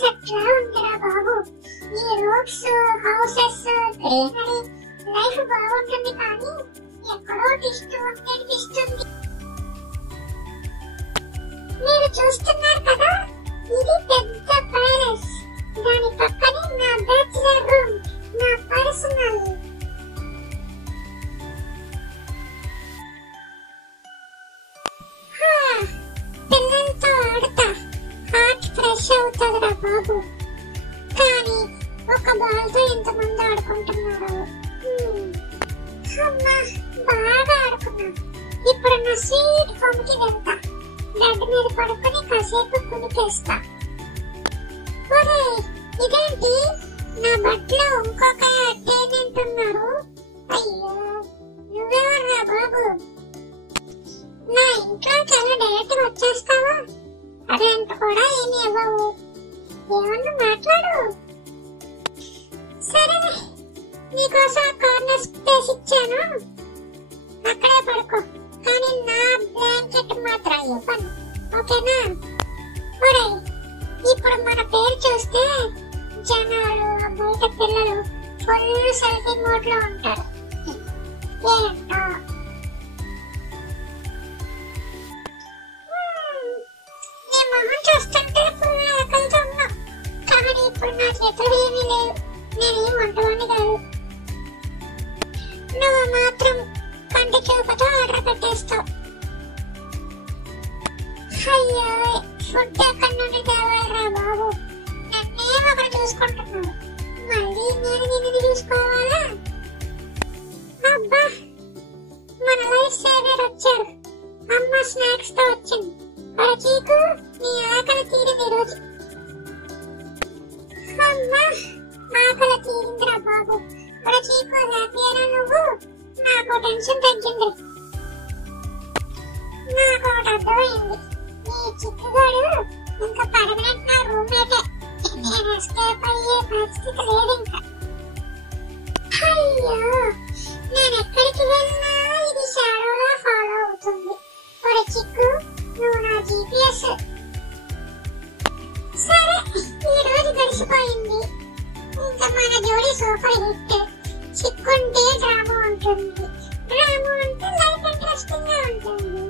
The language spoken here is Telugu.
సెట్లా ఉందిరా బాబు. ఈ రోడ్స్, హౌసెస్, గ్రీనరీ, లైఫ్ బాగుంటుంది కానీ ఎక్కడో ట్విస్ట్ అనిపిస్తుంది. మీరు చూస్తున్నారు కదా, ఇది పెద్ద ప్యాలెస్. దాని పక్కనే నా బ్యాచిలర్ రూమ్, నా పర్సనల్. పిల్లలతో ఆడతా హార్ట్ ఫ్రెష్ అవుతుందిరా బాబు. కానీ ఒక బాల్ తో ఎంతమంది ఆడుకుంటున్నారు. అమ్మా, బాగా ఆడుకున్నా. ఇప్పుడు నా స్వీట్ హోమ్ కి వెళ్తా. బెడ్ మీద పడుకొని కాసేపు కునికేస్తా. ఒరే, ఇదేంటి నా బట్టలో ఇంకొక టేనెంట్ ఉన్నారు. అయ్యో, నువ్వెవర్రా బాబు? నా ఇంట్లో చాలా డైరెక్ట్ వచ్చేస్తావా? రెంట్ కూడా ఏమి ఇవ్వవు. ఏమన్నా మాట్లాడు. సరే, నీకోసం కార్నర్ స్పేస్ ఇచ్చాను, అక్కడే పడుకో. కానీ నా బ్లాంకెట్ మాత్రం ఇవ్వను, ఓకేనా? ఒరే, ఇప్పుడు మన పేరు చూస్తే జనాలు, బయట పిల్లలు ఫుల్ సెల్ఫీ మోడ్ లో ఉంటారు. ఏంటో నీ మొహం చూస్తుంటే ఫుల్ ఆకలితో ఉన్నా. కానీ ఇప్పుడు నా చేతులు ఏమీ లేవు. నేనేం వంటవాణ్ణి కాదు. నువ్వు మాత్రం కంటి చూపుతో ఆర్డర్ పెట్టేస్తావు. అయ్యో, ఫుడ్ ఎక్కడి నుండి తేవాలరా బాబు? నన్నేం అక్కడ చూసుకుంటున్నావు, మళ్ళీ నేను నిన్ను చూసుకోవాలా? అబ్బా, మన లైఫ్ సేవియర్ వచ్చారు. అమ్మ స్నాక్స్ తో వచ్చింది. చీకు, నీ ఆకలి తీరింది రోజు. అమ్మా, ఆకలి తీరిందిరా బాబు. చీకు, హ్యాపీయేనా నువ్వు? నాకు టెన్షన్ తగ్గింది. నాకు ఒకటి అర్థమైంది. ఈ చిక్కుగాడు ఇంకా పర్మనెంట్ నా రూమ్మేటే. నేను ఎస్కేప్ అయ్యే పరిస్థితి లేదు ఇంకా. అయ్యో, నేను ఎక్కడికి వెళ్ళినా ఇది షాడోలా ఫాలో అవుతుంది. ఒరే చిక్కు, నువ్వు నా జీపీఎస్. సరే, ఈ రోజు గడిచిపోయింది. ఇంకా మన జోడీ సూపర్ హిట్. చిక్కుంటే డ్రామా ఉంటుంది, డ్రామా అంటే లైఫ్ ఇంట్రెస్టింగ్ గా ఉంటుంది.